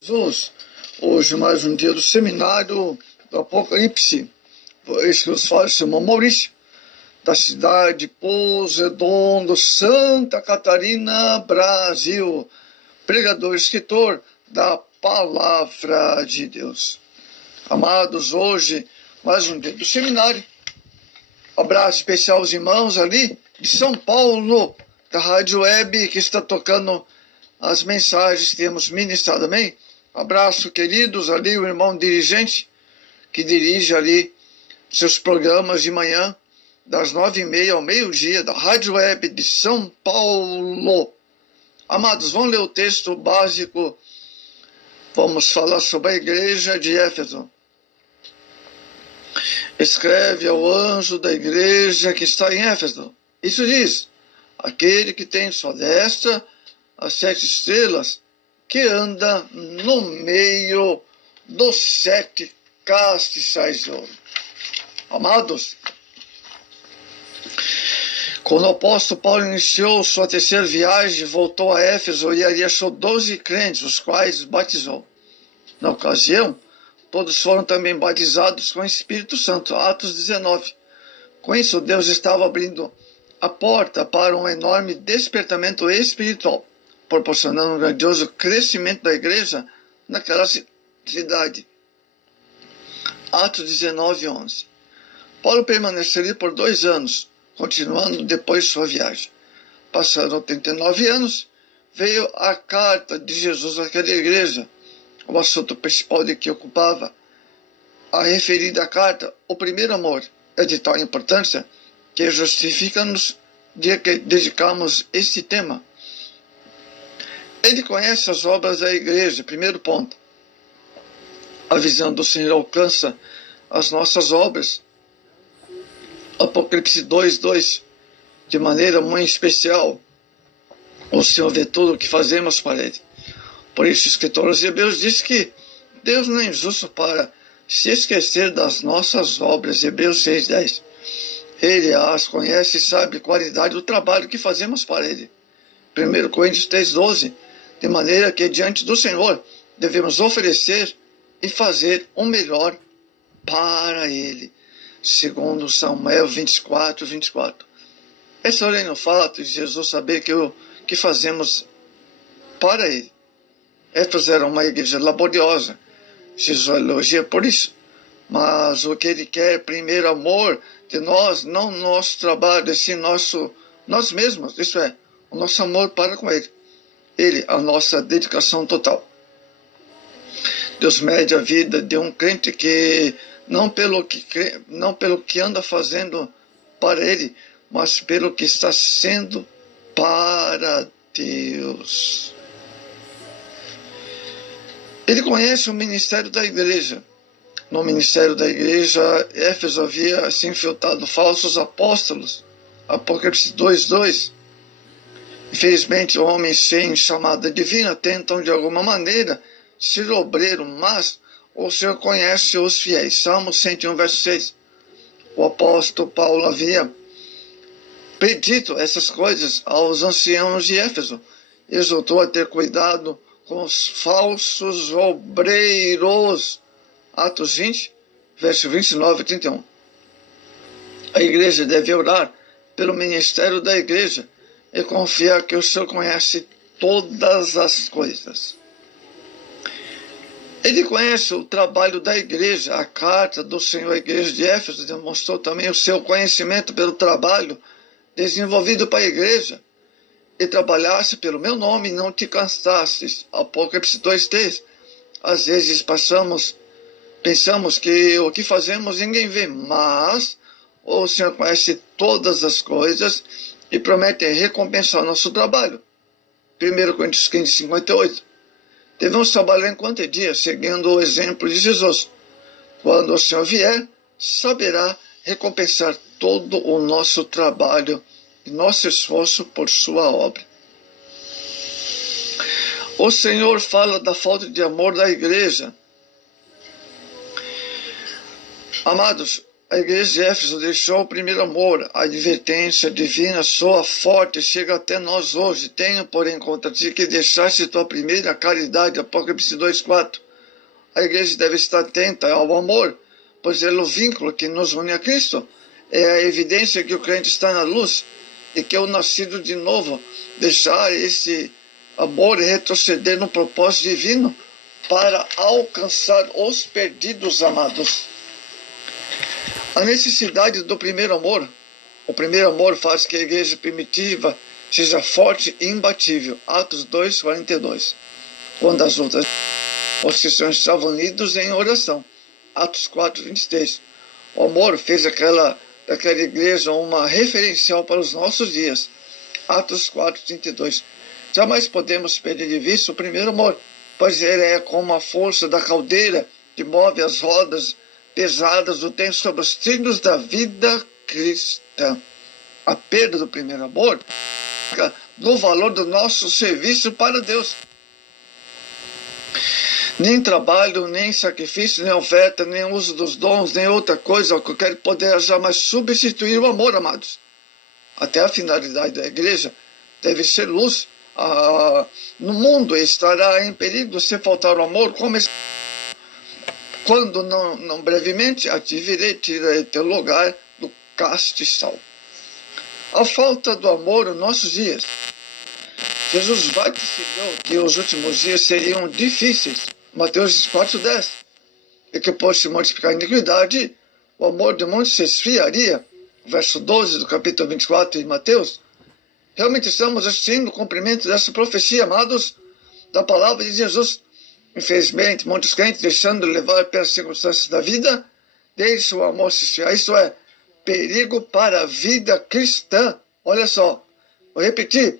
Jesus, hoje mais um dia do seminário do Apocalipse. Esse que nos fala é Simão Maurício, da cidade de Pouso Redondo, Santa Catarina, Brasil, pregador e escritor da Palavra de Deus. Amados, hoje mais um dia do seminário. Abraço especial aos irmãos ali de São Paulo, da Rádio Web, que está tocando as mensagens que temos ministrado, amém? Abraço, queridos, ali o irmão dirigente, que dirige ali seus programas de manhã, das 9h30 ao meio-dia, da Rádio Web de São Paulo. Amados, vamos ler o texto básico, vamos falar sobre a igreja de Éfeso. Escreve ao anjo da igreja que está em Éfeso. Isso diz: aquele que tem em sua destra as 7 estrelas, que anda no meio dos 7 castiçais de ouro. Amados, quando o apóstolo Paulo iniciou sua terceira viagem, voltou a Éfeso e ali achou 12 crentes, os quais batizou. Na ocasião, todos foram também batizados com o Espírito Santo. Atos 19. Com isso, Deus estava abrindo a porta para um enorme despertamento espiritual, proporcionando um grandioso crescimento da igreja naquela cidade. Atos 19, 11. Paulo permaneceria por 2 anos, continuando depois sua viagem. Passaram 39 anos, veio a carta de Jesus àquela igreja. O assunto principal de que ocupava a referida carta, o primeiro amor, é de tal importância que justifica-nos de que dedicamos este tema. Ele conhece as obras da igreja, primeiro ponto. A visão do Senhor alcança as nossas obras. Apocalipse 2:2, de maneira muito especial. O Senhor vê tudo o que fazemos para Ele. Por isso, o escritor aos Hebreus diz que Deus não é injusto para se esquecer das nossas obras. Hebreus 6:10. Ele as conhece e sabe a qualidade do trabalho que fazemos para Ele. 1 Coríntios 3:12. De maneira que diante do Senhor devemos oferecer e fazer o melhor para Ele. Segundo Samuel 24:24. É solene o fato de Jesus saber que o que fazemos para Ele. Éfeso era uma igreja laboriosa. Jesus elogia por isso. Mas o que Ele quer, primeiro amor de nós, não nosso trabalho, sim nós mesmos, isso é, o nosso amor para com Ele. Ele, a nossa dedicação total. Deus mede a vida de um crente que não pelo que anda fazendo para Ele, mas pelo que está sendo para Deus. Ele conhece o ministério da igreja. No ministério da igreja, Éfeso havia se infiltrado falsos apóstolos. Apocalipse 2:2. Infelizmente, homens sem chamada divina tentam de alguma maneira ser obreiro, mas o Senhor conhece os fiéis. Salmo 101:6. O apóstolo Paulo havia predito essas coisas aos anciãos de Éfeso. Exortou a ter cuidado com os falsos obreiros. Atos 20, verso 29 e 31. A igreja deve orar pelo ministério da igreja e confiar que o Senhor conhece todas as coisas. Ele conhece o trabalho da igreja. A carta do Senhor à igreja de Éfeso demonstrou também o seu conhecimento pelo trabalho desenvolvido para a igreja. E trabalhasse pelo meu nome e não te cansasses. Apocalipse 2:3. Às vezes pensamos que o que fazemos ninguém vê, mas o Senhor conhece todas as coisas e promete recompensar nosso trabalho. 1 Coríntios 15:58. Devemos trabalhar enquanto é dia, seguindo o exemplo de Jesus. Quando o Senhor vier, saberá recompensar todo o nosso trabalho e nosso esforço por sua obra. O Senhor fala da falta de amor da igreja. Amados, A igreja de Éfeso deixou o primeiro amor. A advertência divina soa forte e chega até nós hoje. Tenho, porém, contra ti que deixaste tua primeira caridade. Apocalipse 2:4. A igreja deve estar atenta ao amor, pois é o vínculo que nos une a Cristo. É a evidência que o crente está na luz e que é o nascido de novo. Deixar esse amor e retroceder no propósito divino para alcançar os perdidos, amados. A necessidade do primeiro amor. O primeiro amor faz que a igreja primitiva seja forte e imbatível. Atos 2:42. Quando as outras, os cristãos estavam unidos em oração. Atos 4:23. O amor fez daquela igreja uma referencial para os nossos dias. Atos 4:32. Jamais podemos perder de vista o primeiro amor, pois ele é como a força da caldeira que move as rodas pesadas do tempo sobre os trilhos da vida cristã. A perda do primeiro amor do valor do nosso serviço para Deus. Nem trabalho, nem sacrifício, nem oferta, nem uso dos dons, nem outra coisa, qualquer poder jamais substituir o amor, amados. Até a finalidade da igreja deve ser luz. No mundo estará em perigo se faltar o amor, quando não brevemente ativirei, tirarei teu lugar do castiçal. A falta do amor nos nossos dias. Jesus vaticinou que os últimos dias seriam difíceis. Mateus 4:10. E que por se multiplicar a iniquidade, o amor de muitos se esfriaria. Verso 12 do capítulo 24 de Mateus. Realmente estamos assistindo o cumprimento dessa profecia, amados, da palavra de Jesus. Infelizmente, muitos crentes, deixando levar pelas circunstâncias da vida, deixam o amor se esfriar. Isso é perigo para a vida cristã. Olha só, vou repetir.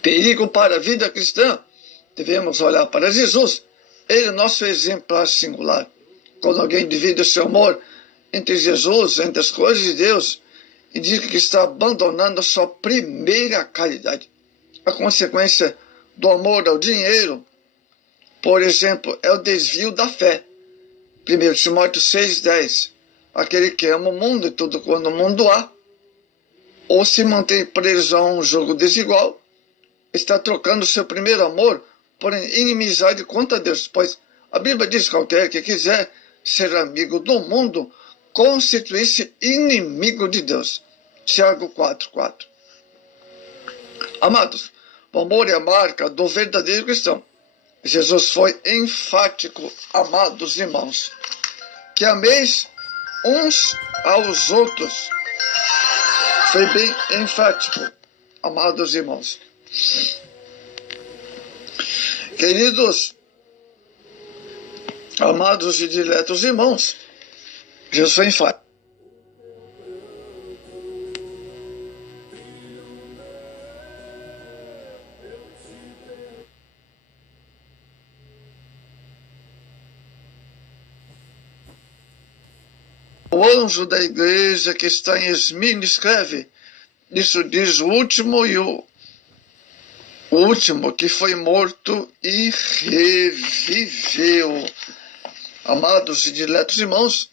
Perigo para a vida cristã. Devemos olhar para Jesus. Ele é nosso exemplar singular. Quando alguém divide o seu amor entre Jesus, entre as coisas de Deus, indica que está abandonando a sua primeira caridade. A consequência do amor ao dinheiro, por exemplo, é o desvio da fé. 1 Timóteo 6:10. Aquele que ama o mundo e tudo quanto o mundo há, ou se mantém preso a um jogo desigual, está trocando seu primeiro amor por inimizade contra Deus. Pois a Bíblia diz que qualquer que quiser ser amigo do mundo, constituir-se inimigo de Deus. Tiago 4:4. Amados, o amor é a marca do verdadeiro cristão. Jesus foi enfático, amados irmãos, que ameis uns aos outros. Foi bem enfático, amados irmãos. Queridos, amados e diletos irmãos, Jesus foi enfático. O anjo da igreja que está em Esmirna escreve, isso diz o último que foi morto e reviveu. Amados e diletos irmãos,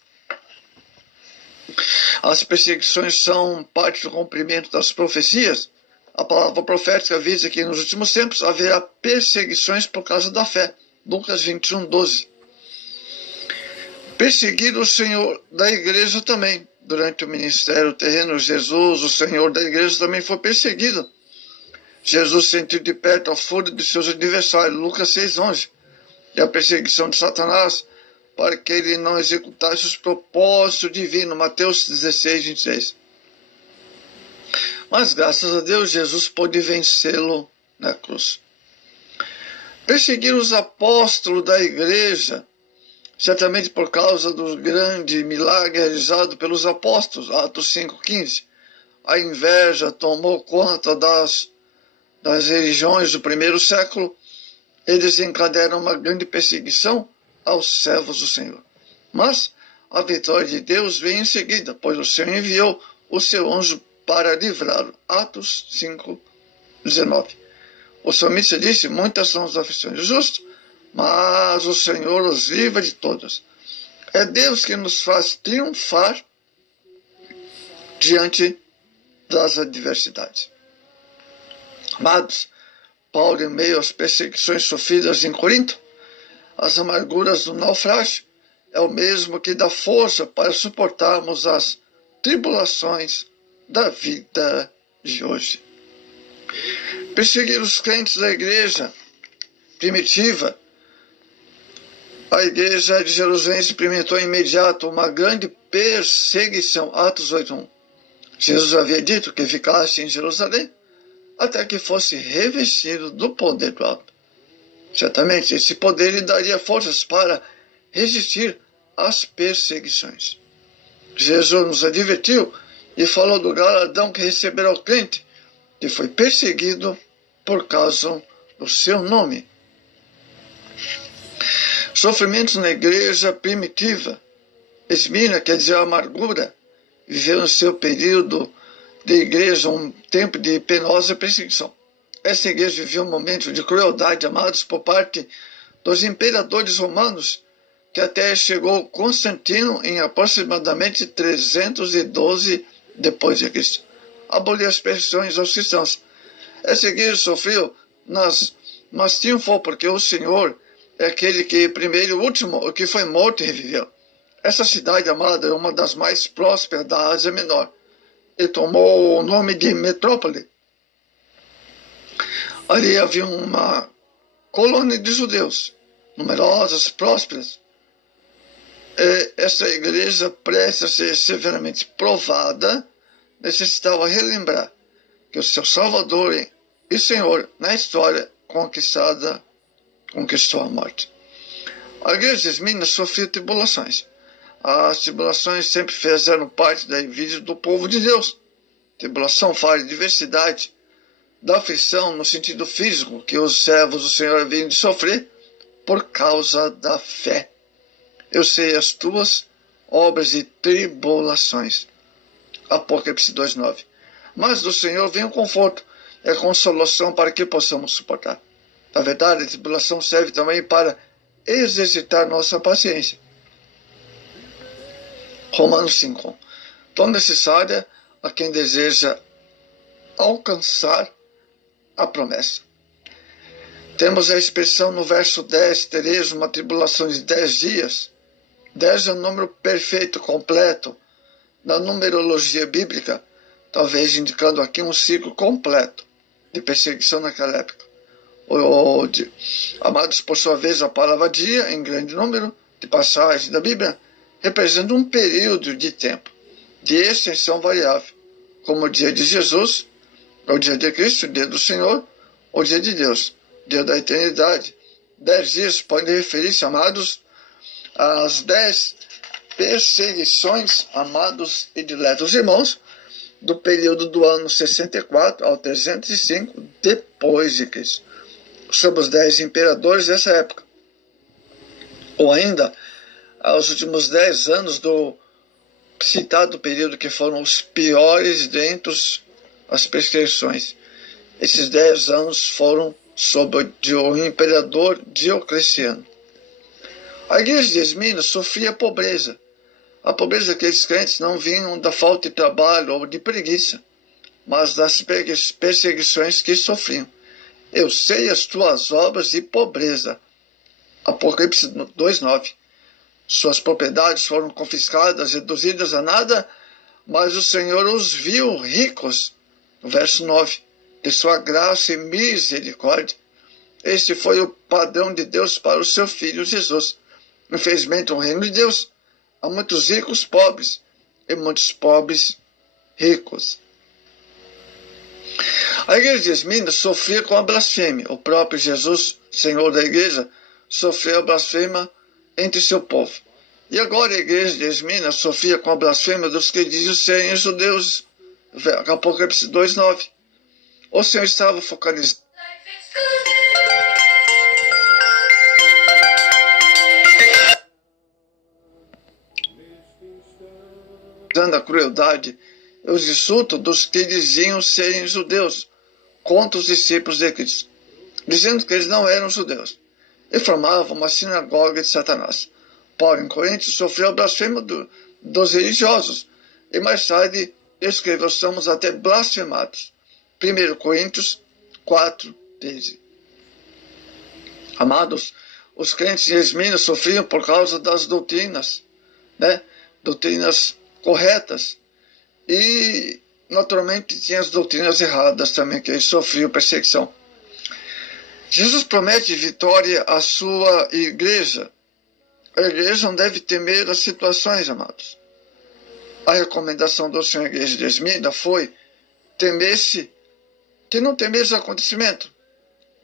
as perseguições são parte do cumprimento das profecias. A palavra profética avisa que nos últimos tempos haverá perseguições por causa da fé. Lucas 21:12. Perseguir o Senhor da igreja também. Durante o ministério terreno, Jesus, o Senhor da igreja, também foi perseguido. Jesus sentiu de perto a fúria de seus adversários. Lucas 6:11. E a perseguição de Satanás para que ele não executasse os propósitos divinos. Mateus 16:23. Mas graças a Deus, Jesus pôde vencê-lo na cruz. Perseguir os apóstolos da igreja, certamente por causa do grande milagre realizado pelos apóstolos, Atos 5:15. A inveja tomou conta das religiões do primeiro século. Eles encadearam uma grande perseguição aos servos do Senhor. Mas a vitória de Deus veio em seguida, pois o Senhor enviou o seu anjo para livrá-lo. Atos 5:19. O salmista disse, muitas são as aflições do justo, mas o Senhor os livra de todas. É Deus que nos faz triunfar diante das adversidades. Amados, Paulo, em meio às perseguições sofridas em Corinto, as amarguras do naufrágio, é o mesmo que dá força para suportarmos as tribulações da vida de hoje. Perseguir os crentes da igreja primitiva. A igreja de Jerusalém experimentou imediato uma grande perseguição. Atos 8:1. Jesus havia dito que ficasse em Jerusalém até que fosse revestido do poder do alto. Certamente, esse poder lhe daria forças para resistir às perseguições. Jesus nos advertiu e falou do galardão que receberá o crente que foi perseguido por causa do seu nome. Sofrimentos na igreja primitiva. Esmina, quer dizer amargura, viveu no seu período de igreja um tempo de penosa perseguição. Essa igreja viveu um momento de crueldade, amados, por parte dos imperadores romanos, que até chegou Constantino em aproximadamente 312 depois de Cristo. Aboliu as perseguições aos cristãos. Essa igreja sofreu, mas triunfou, porque o Senhor é aquele que primeiro e último, o que foi morto e reviveu. Essa cidade, amada, é uma das mais prósperas da Ásia Menor e tomou o nome de Metrópole. Ali havia uma colônia de judeus, numerosas, prósperas. Essa igreja, prestes a ser severamente provada, necessitava relembrar que o seu Salvador e Senhor, na história conquistou a morte. A igreja de Esmina sofreu tribulações. As tribulações sempre fizeram parte da vida do povo de Deus. Tribulação fala de diversidade, da aflição no sentido físico que os servos do Senhor haviam de sofrer por causa da fé. Eu sei as tuas obras e tribulações. Apocalipse 2:9. Mas do Senhor vem o conforto e a consolação para que possamos suportar. Na verdade, a tribulação serve também para exercitar nossa paciência. Romanos 5. Tão necessária a quem deseja alcançar a promessa. Temos a expressão no verso 10, tereis uma tribulação de 10 dias. 10 é um número perfeito, completo, na numerologia bíblica, talvez indicando aqui um ciclo completo de perseguição naquela época. Amados, por sua vez, a palavra dia, em grande número de passagens da Bíblia, representa um período de tempo de extensão variável, como o dia de Jesus, o dia de Cristo, o dia do Senhor, o dia de Deus, o dia da eternidade. 10 dias podem referir-se, amados, às 10 perseguições, amados e diletos irmãos, do período do ano 64 ao 305 depois de Cristo, sobre os 10 imperadores dessa época, ou ainda aos últimos 10 anos do citado período, que foram os piores dentre as perseguições. Esses 10 anos foram sob o imperador Diocleciano. A igreja de Esmina sofria pobreza. A pobreza daqueles crentes não vinha da falta de trabalho ou de preguiça, mas das perseguições que sofriam. Eu sei as tuas obras de pobreza. Apocalipse 2:9. Suas propriedades foram confiscadas, reduzidas a nada, mas o Senhor os viu ricos. No verso 9. De sua graça e misericórdia. Este foi o padrão de Deus para o seu Filho Jesus. Infelizmente, no reino de Deus, há muitos ricos pobres e muitos pobres ricos. A igreja de Esmina sofria com a blasfêmia. O próprio Jesus, Senhor da igreja, sofreu a blasfêmia entre seu povo. E agora a igreja de Esmina sofria com a blasfêmia dos que diziam serem judeus. Apocalipse 2:9. O Senhor estava focalizado a crueldade e os insultos dos que diziam serem judeus contra os discípulos de Cristo, dizendo que eles não eram judeus e formavam uma sinagoga de Satanás. Paulo, em Coríntios, sofreu a blasfêmia dos religiosos e mais tarde escreveu: somos até blasfemados. 1 Coríntios 4:13. Amados, os crentes em Esmirna sofriam por causa das doutrinas, doutrinas corretas, e naturalmente tinha as doutrinas erradas também, que eles sofriam perseguição. Jesus promete vitória à sua igreja. A igreja não deve temer as situações, amados. A recomendação do Senhor à igreja de Esmirna foi que não temesse o acontecimento.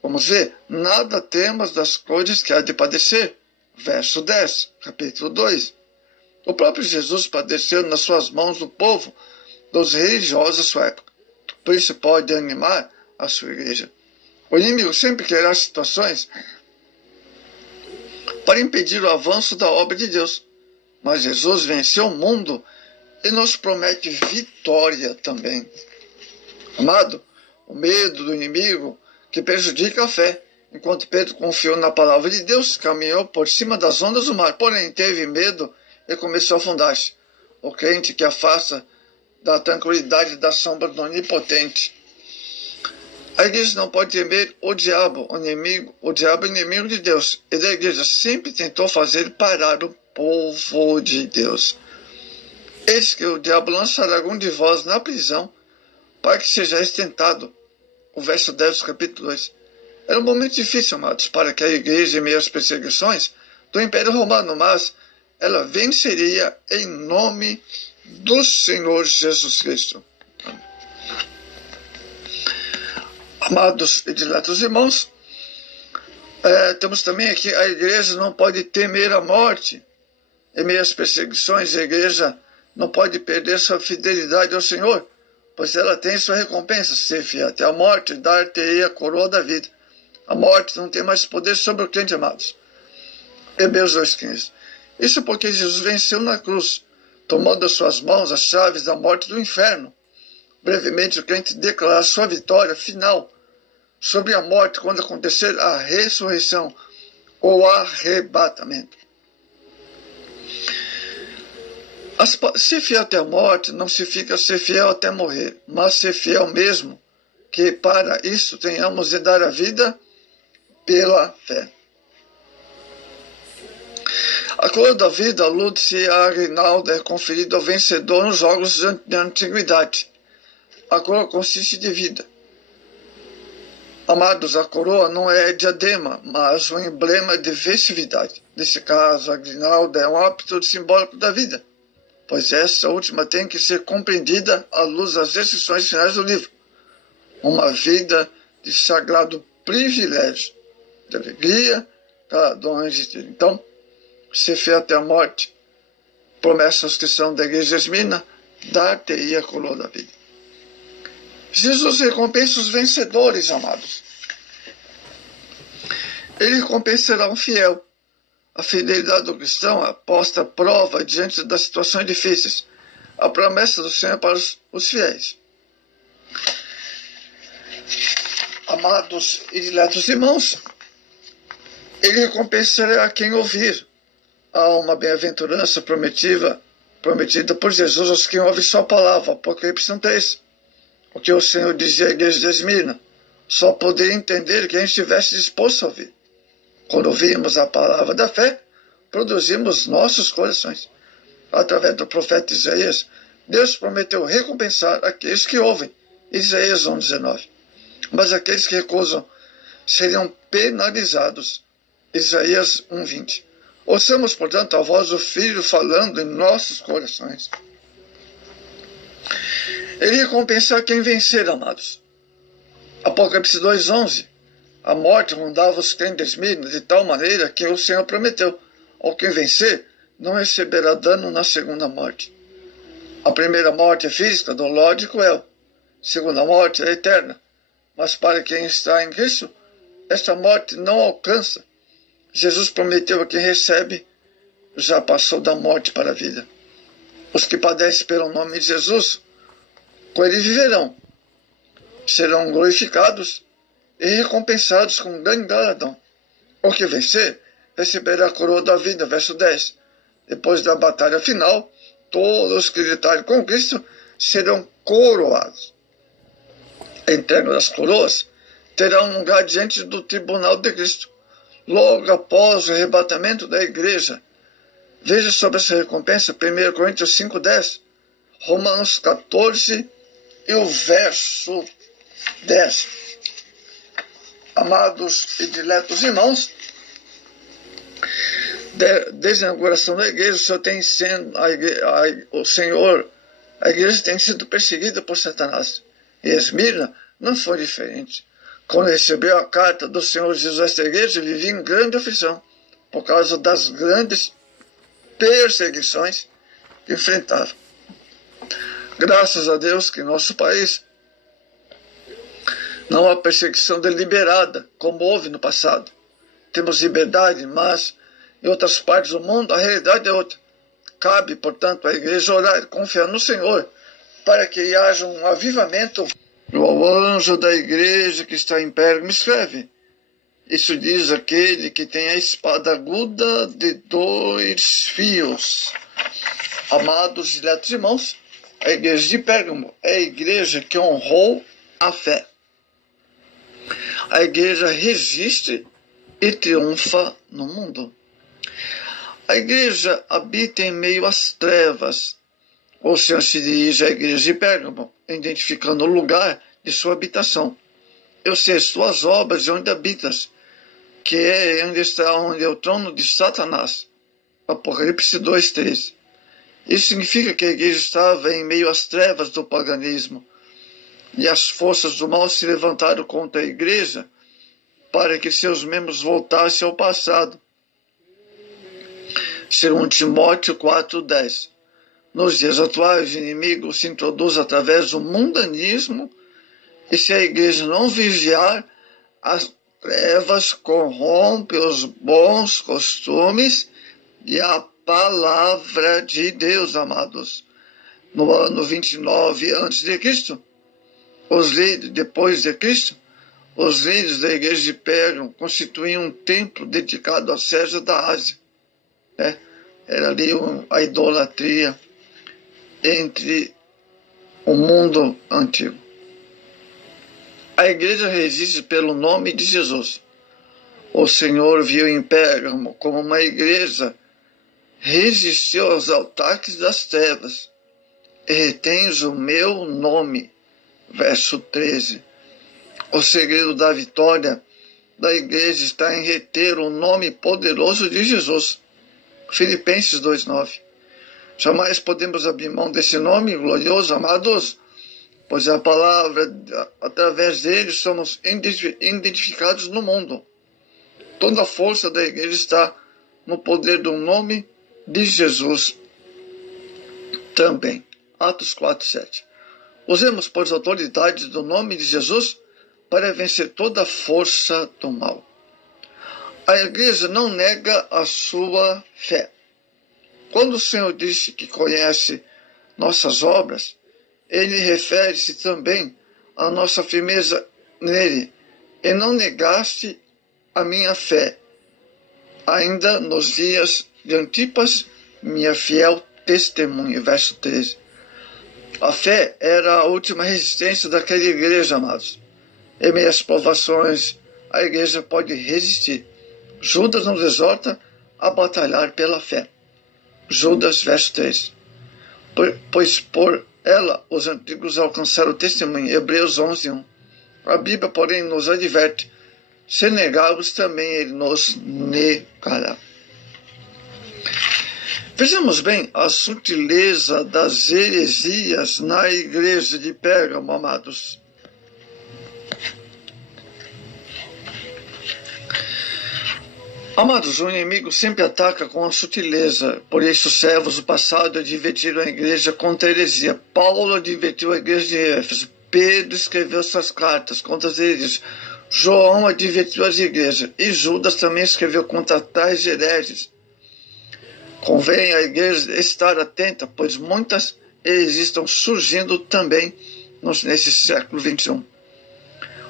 Vamos ver, nada temas das coisas que há de padecer. Verso 10, capítulo 2. O próprio Jesus padeceu nas suas mãos do povo, dos religiosos da sua época. Por isso pode animar a sua igreja. O inimigo sempre criará situações para impedir o avanço da obra de Deus. Mas Jesus venceu o mundo e nos promete vitória também. Amado, o medo do inimigo que prejudica a fé. Enquanto Pedro confiou na palavra de Deus, caminhou por cima das ondas do mar, porém teve medo e começou a afundar-se. O crente que afasta da tranquilidade da sombra do Onipotente. A igreja não pode temer o diabo, o diabo é inimigo de Deus. E a igreja sempre tentou fazer parar o povo de Deus. Eis que o diabo lançará algum de vós na prisão, para que sejais tentado. O verso 10 do capítulo 2. Era um momento difícil, amados, para que a igreja, em meio às perseguições do Império Romano, mas ela venceria em nome do Senhor Jesus Cristo. Amados e diletos irmãos, temos também aqui: a igreja não pode temer a morte. Em meio às perseguições, a igreja não pode perder sua fidelidade ao Senhor, pois ela tem sua recompensa. Ser fiel até a morte, dar-te-ei a coroa da vida. A morte não tem mais poder sobre o crente, amados. Hebreus 2:15. Isso porque Jesus venceu na cruz, tomando as suas mãos as chaves da morte do inferno. Brevemente, o crente declara sua vitória final sobre a morte quando acontecer a ressurreição ou arrebatamento. Ser fiel até a morte não significa ser fiel até morrer, mas ser fiel mesmo, que para isso tenhamos de dar a vida pela fé. A coroa da vida, a Lúcia e a Aguinaldo, é conferida ao vencedor nos jogos da antiguidade. A coroa consiste de vida. Amados, a coroa não é diadema, mas um emblema de festividade. Nesse caso, a Aguinaldo é um hábito simbólico da vida, pois essa última tem que ser compreendida à luz das restrições finais do livro. Uma vida de sagrado privilégio, de alegria, galardões de ter. Então, ser fiel até a morte, promessas que são da igreja de Esmirna, dar-te-ei a coroa da vida. Jesus recompensa os vencedores, amados. Ele recompensará um fiel. A fidelidade do cristão é posta à prova diante das situações difíceis. A promessa do Senhor é para os fiéis. Amados e diletos irmãos, ele recompensará a quem ouvir. Há uma bem-aventurança prometida por Jesus aos que ouvem sua palavra. Apocalipse 3. O que o Senhor dizia à igreja de Esmirna, só poderia entender quem estivesse disposto a ouvir. Quando ouvimos a palavra da fé, produzimos nossos corações. Através do profeta Isaías, Deus prometeu recompensar aqueles que ouvem. Isaías 1:19. Mas aqueles que recusam seriam penalizados. Isaías 1:20. Ouçamos, portanto, a voz do Filho falando em nossos corações. Ele recompensar quem vencer, amados. Apocalipse 2:11. A morte rondava os crentes de Esmirna de tal maneira que o Senhor prometeu: ao quem vencer, não receberá dano na segunda morte. A primeira morte é física, dolorosa e cruel. A segunda morte é eterna. Mas para quem está em Cristo, esta morte não alcança. Jesus prometeu a quem recebe, já passou da morte para a vida. Os que padecem pelo nome de Jesus, com ele viverão, serão glorificados e recompensados com grande galardão. O que vencer receberá a coroa da vida, verso 10. Depois da batalha final, todos que lutarem com Cristo serão coroados. A entrega das coroas terá um lugar diante do tribunal de Cristo, logo após o arrebatamento da igreja. Veja sobre essa recompensa 1 Coríntios 5:10, Romanos 14 e o verso 10. Amados e diletos irmãos, desde a inauguração da igreja, a igreja tem sido perseguida por Satanás. E Esmirna não foi diferente. Quando recebeu a carta do Senhor Jesus a esta igreja, vivia em grande aflição por causa das grandes perseguições que enfrentava. Graças a Deus que em nosso país não há perseguição deliberada, como houve no passado. Temos liberdade, mas em outras partes do mundo a realidade é outra. Cabe, portanto, à igreja orar e confiar no Senhor para que haja um avivamento. O anjo da igreja que está em Pérgamo escreve: isso diz aquele que tem a espada aguda de 2 fios. Amados e diletos irmãos, a igreja de Pérgamo é a igreja que honrou a fé. A igreja resiste e triunfa no mundo. A igreja habita em meio às trevas. O Senhor se dirige à igreja de Pérgamo, identificando o lugar de sua habitação. Eu sei as tuas obras e onde habitas, que é onde é o trono de Satanás. Apocalipse 2:13. Isso significa que a igreja estava em meio às trevas do paganismo, e as forças do mal se levantaram contra a igreja para que seus membros voltassem ao passado. Segundo Timóteo 4:10. Nos dias atuais, o inimigo se introduz através do mundanismo, e se a igreja não vigiar, as trevas corrompem os bons costumes e a palavra de Deus, amados. No ano 29 a.C., depois de Cristo, os líderes da igreja de Pérgamo constituíam um templo dedicado a César da Ásia. Era ali a idolatria entre o mundo antigo. A igreja resiste pelo nome de Jesus. O Senhor viu em Pérgamo como uma igreja resistiu aos ataques das trevas. E retens o meu nome. Verso 13. O segredo da vitória da igreja está em reter o nome poderoso de Jesus. Filipenses 2:9. Jamais podemos abrir mão desse nome glorioso, amados, pois a palavra, através dele, somos identificados no mundo. Toda a força da igreja está no poder do nome de Jesus também. Atos 4:7. Usemos, pois, a autoridade do nome de Jesus para vencer toda a força do mal. A igreja não nega a sua fé. Quando o Senhor disse que conhece nossas obras, ele refere-se também à nossa firmeza nele. E não negaste a minha fé, ainda nos dias de Antipas, minha fiel testemunha. Verso 13. A fé era a última resistência daquela igreja, amados. Em meio às provações, a igreja pode resistir. Judas nos exorta a batalhar pela fé. Judas, verso 3. Pois por ela os antigos alcançaram o testemunho. Hebreus 11:1. A Bíblia, porém, nos adverte: se negarmos, também ele nos negará. Vejamos bem a sutileza das heresias na igreja de Pérgamo, amados. Amados, o inimigo sempre ataca com a sutileza. Por isso, os servos do passado advertiram a igreja contra a heresia. Paulo advertiu a igreja de Éfeso. Pedro escreveu suas cartas contra as heresias. João advertiu as igrejas. E Judas também escreveu contra tais hereges. Convém a igreja estar atenta, pois muitas heresias estão surgindo também nesse século XXI.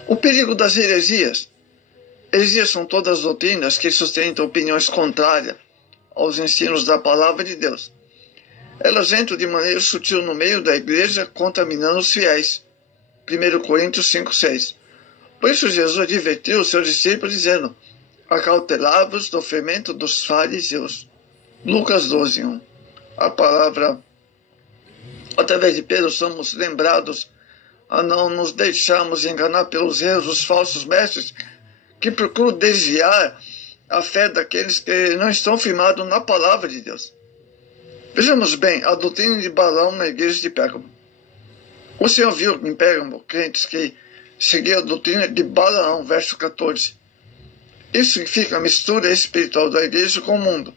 O perigo das heresias. Heresias são todas as doutrinas que sustentam opiniões contrárias aos ensinos da palavra de Deus. Elas entram de maneira sutil no meio da igreja, contaminando os fiéis. 1 Coríntios 5:6. Por isso Jesus advertiu os seus discípulos, dizendo: acautelai-vos do fermento dos fariseus. Lucas 12:1. A palavra, através de Pedro, somos lembrados a não nos deixarmos enganar pelos erros dos falsos mestres que procuram desviar a fé daqueles que não estão firmados na palavra de Deus. Vejamos bem a doutrina de Balaão na igreja de Pérgamo. O Senhor viu em Pérgamo crentes que seguiam a doutrina de Balaão, verso 14. Isso significa a mistura espiritual da igreja com o mundo.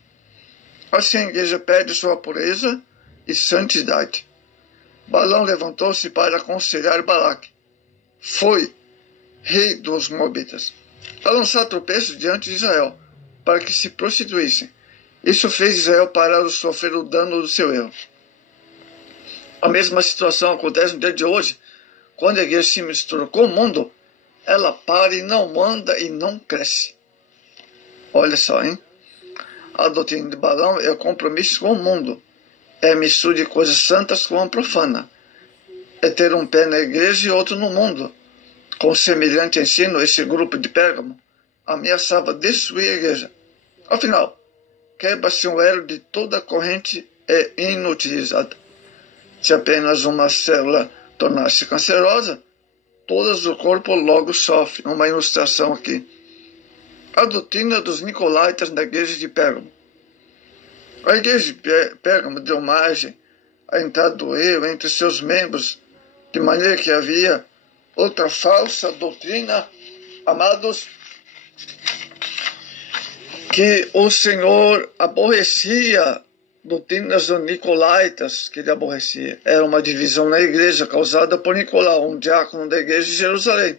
Assim a igreja perde sua pureza e santidade. Balaão levantou-se para aconselhar Balaque. Foi rei dos Moabitas, a lançar tropeços diante de Israel, para que se prostituíssem. Isso fez Israel parar de sofrer o dano do seu erro. A mesma situação acontece no dia de hoje. Quando a igreja se mistura com o mundo, ela para e não anda e não cresce. Olha só, hein? A doutrina de Balaão é o compromisso com o mundo. É a mistura de coisas santas com a profana. É ter um pé na igreja e outro no mundo. Com semelhante ensino, esse grupo de Pérgamo ameaçava destruir a igreja. Afinal, quebra-se um elo de toda a corrente é inutilizada. Se apenas uma célula tornar-se cancerosa, todas o corpo logo sofrem. Uma ilustração aqui. A doutrina dos nicolaítas na igreja de Pérgamo. A igreja de Pérgamo deu margem à entrada do erro entre seus membros, de maneira que havia outra falsa doutrina, amados, que o Senhor aborrecia. Doutrinas dos nicolaítas que ele aborrecia. Era uma divisão na igreja causada por Nicolau, um diácono da igreja de Jerusalém.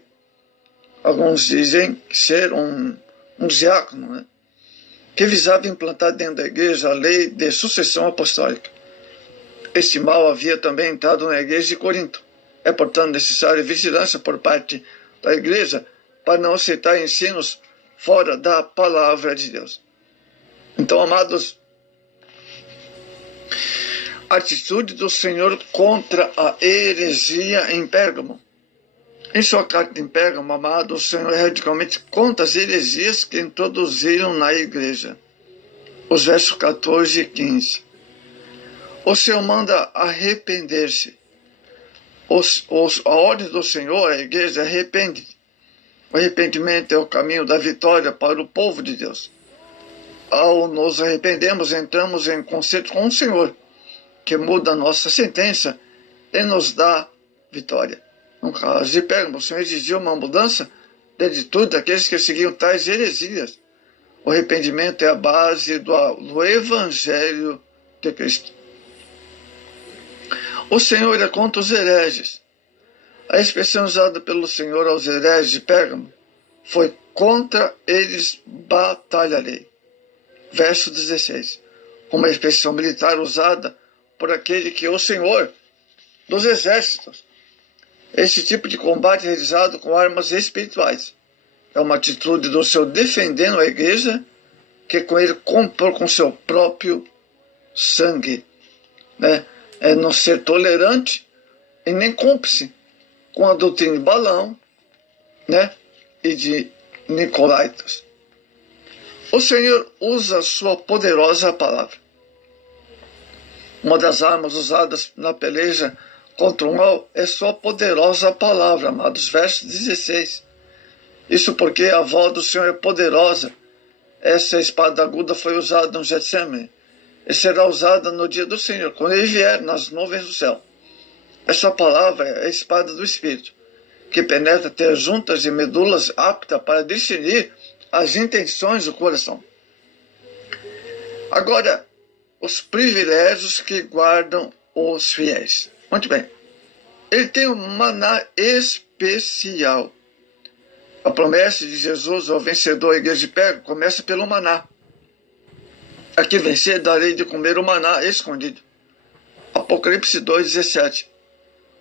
Alguns dizem ser um diácono, né? Que visava implantar dentro da igreja a lei de sucessão apostólica. Este mal havia também entrado na igreja de Corinto. É, portanto, necessária vigilância por parte da igreja para não aceitar ensinos fora da palavra de Deus. Então, amados, atitude do Senhor contra a heresia em Pérgamo. Em sua carta em Pérgamo, amado, o Senhor é radicalmente contra as heresias que introduziram na igreja. Os versos 14 e 15. O Senhor manda arrepender-se. A ordem do Senhor, a igreja, arrepende. O arrependimento é o caminho da vitória para o povo de Deus. Ao nos arrependemos, entramos em concerto com o Senhor, que muda a nossa sentença e nos dá vitória. No caso de Pérgamo, o Senhor exigiu uma mudança de atitude daqueles que seguiam tais heresias. O arrependimento é a base do Evangelho de Cristo. O Senhor é contra os hereges. A expressão usada pelo Senhor aos hereges de Pérgamo foi: contra eles batalharei. Verso 16. Uma expressão militar usada por aquele que é o Senhor dos exércitos. Esse tipo de combate é realizado com armas espirituais. É uma atitude do Senhor defendendo a igreja que com ele comprou com seu próprio sangue. Né? É não ser tolerante e nem cúmplice com a doutrina de Balaão, né? E de nicolaítas. O Senhor usa a sua poderosa palavra. Uma das armas usadas na peleja contra o mal é sua poderosa palavra, amados. Verso 16. Isso porque a voz do Senhor é poderosa. Essa espada aguda foi usada no Getsemane e será usada no dia do Senhor, quando ele vier nas nuvens do céu. Essa palavra é a espada do Espírito, que penetra até as juntas e medulas, apta para discernir as intenções do coração. Agora, os privilégios que guardam os fiéis. Muito bem. Ele tem um maná especial. A promessa de Jesus ao vencedor da igreja de Pérgamo começa pelo maná. A que vencer, darei de comer o maná escondido. Apocalipse 2,17.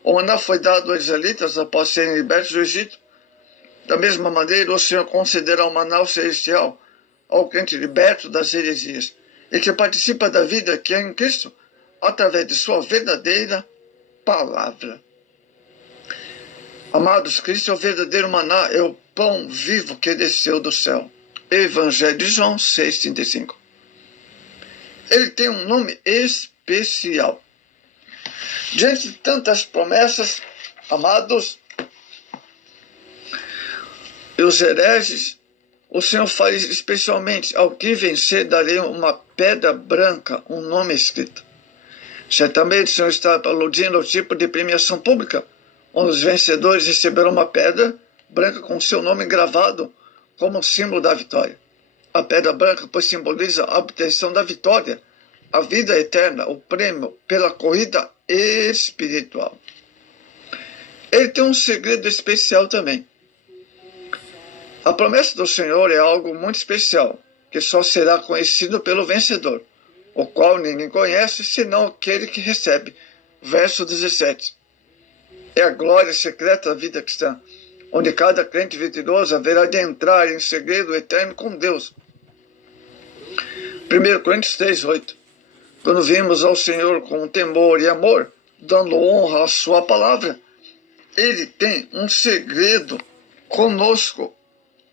O maná foi dado aos israelitas após serem libertos do Egito. Da mesma maneira, o Senhor concederá o maná celestial ao crente liberto das heresias. e que participa da vida que é em Cristo através de sua verdadeira palavra. Amados, Cristo é o verdadeiro maná, é o pão vivo que desceu do céu. Evangelho de João 6,35. Ele tem um nome especial. Diante de tantas promessas, amados, e os hereges, o Senhor faz especialmente: ao que vencer darei uma pedra branca, um nome escrito. Certamente o Senhor está aludindo ao tipo de premiação pública, onde os vencedores receberão uma pedra branca com seu nome gravado como símbolo da vitória. A pedra branca, pois, simboliza a obtenção da vitória, a vida eterna, o prêmio pela corrida espiritual. Ele tem um segredo especial também. A promessa do Senhor é algo muito especial, que só será conhecido pelo vencedor, o qual ninguém conhece senão aquele que recebe. Verso 17. É a glória secreta da vida cristã, onde cada crente vitorioso haverá de entrar em segredo eterno com Deus. 1 Coríntios 3:8. Quando vimos ao Senhor com temor e amor, dando honra à sua palavra, Ele tem um segredo conosco,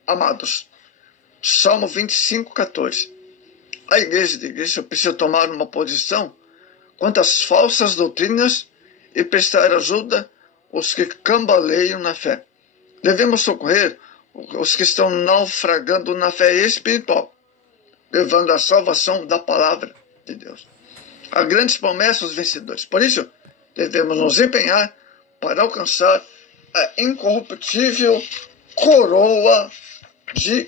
amados. Salmo 25:14. A igreja de Cristo precisa tomar uma posição quanto às falsas doutrinas e prestar ajuda aos que cambaleiam na fé. Devemos socorrer os que estão naufragando na fé espiritual, levando a salvação da palavra de Deus. Há grandes promessas aos vencedores. Por isso, devemos nos empenhar para alcançar a incorruptível coroa de